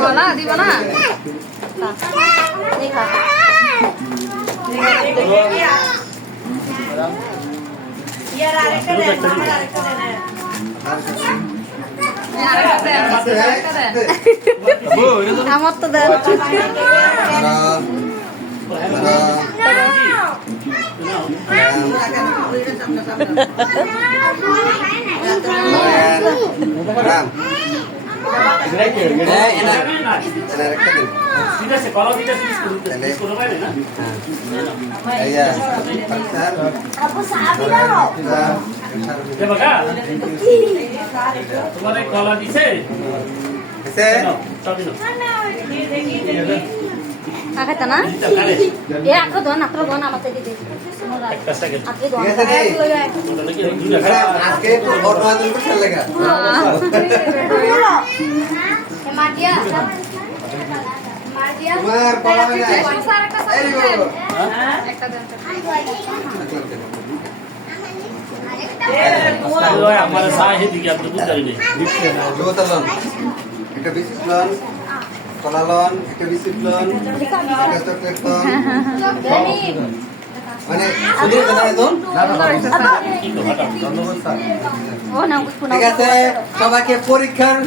গলা দিব না আমার তো দেন তোমার কলা দিছে খাইতা না এ আখো দন আমাতে দিদি আপনি দন আজকে বর্তমানে কুশল লাগা মাটিয়া তোমার কলা না এই গো একটা দেন আমার সাহেব দিকে আপনি বুঝাই নেই জোতালন একটা বিসিস লন কলা লন একটা বিসিস লন একটা চকলেট লন মানে সুন্দর কথা একদম ও না ঠিক আছে সবাইকে পরীক্ষার